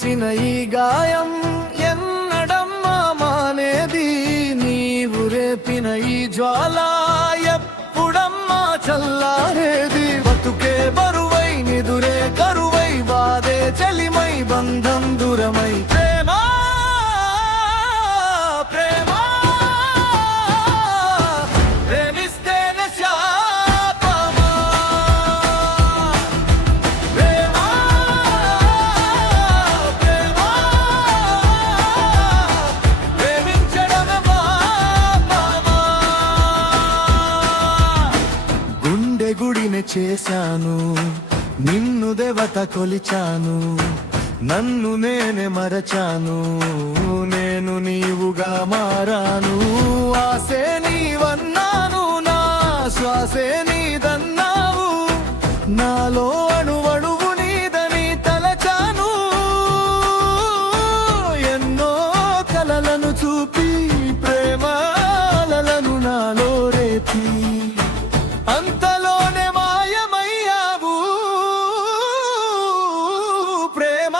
చేసిన ఈ గాయం ఎన్నడమ్మా మానేది? నీవు రేపిన ఈ జ్వాల ఎప్పుడమ్మా చల్లారేది? బతుకే బరువై నిదురే కరువై వాదే చలిమై బంధం దూరమై గుడిని చేశాను, నిన్ను దేవత కొలిచాను, నన్ను నేనే మరచాను, నేను నీవుగా మారాను. ఆసే నీవన్నాను, నా శ్వాసే నీదన్నావు, నాలో అణువణువు నీదని తలచాను. ఎన్నో కలలను చూపి ప్రేమలను నాలో రేపి అంతలోనే మాయమయ్యావు. ప్రేమ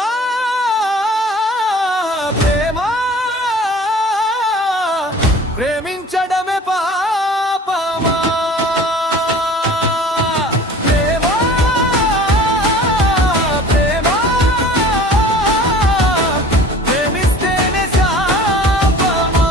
ప్రేమ ప్రేమించడమే పాపమా? ప్రేమ ప్రేమ ప్రేమిస్తేనే శాపమా?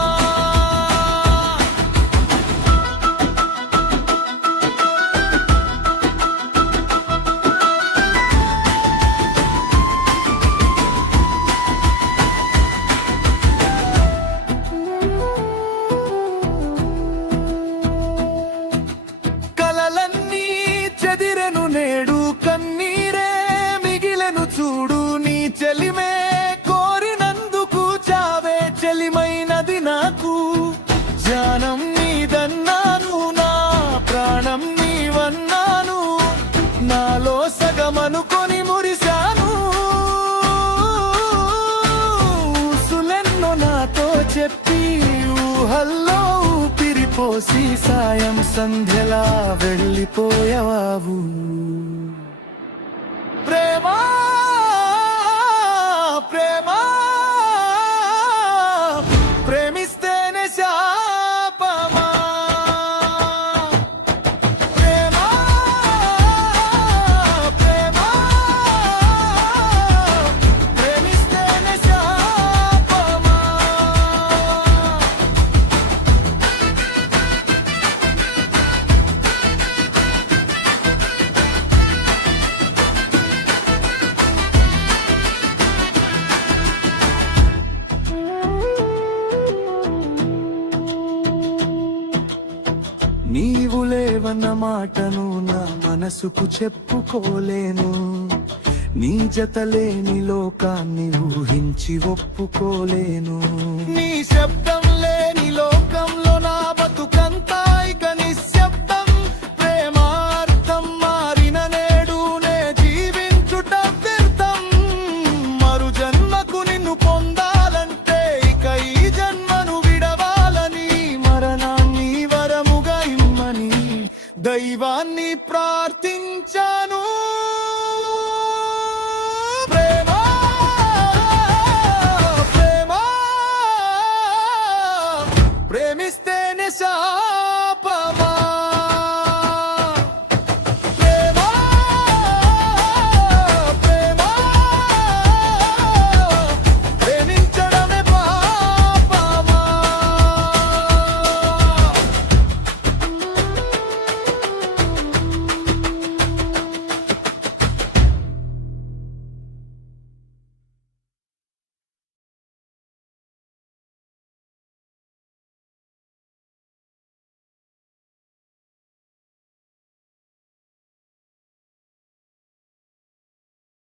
చెదిరెను నేడు కన్నీరే మిగిలెను చూడు, నీ చెలిమే కోరినందుకు చావే చెలిమైనది నాకు. జానం నీదన్నాను, నా ప్రాణం నీవన్నాను, నాలో సగమనుకొని మురిశాను. ఊసులెన్నో నాతో చెప్పి ఊహల్లో ఊపిరిపోసి సాయం సంధ్యలా వెళ్ళిపోయావు. ప్రేమ ప్రేమ ప్రేమిస్తేనే శాపమా? ప్రేమ ప్రేమ ప్రేమిస్తేనే శాపమా? నీవు లేవన్న మాటను నా మనసుకు చెప్పుకోలేను, నీ జత లేని లోకాన్ని ఊహించి ఒప్పుకోలేను. నీ శబ్దం లేని లోకంలో నా బతుకంతా ఇక నిశ్శబ్దం. ప్రేమార్థం మారిన నేడు నే జీవించుట వ్యర్థం. మరు జన్మకు నిన్ను పొందాలంటే ఇక ఈ జన్మను విడవాలని, మరణాన్ని వరముగా ఇమ్మని దైవాన్ని ప్రార్థించాను. ప్రేమ ప్రేమ ప్రేమిస్తేనే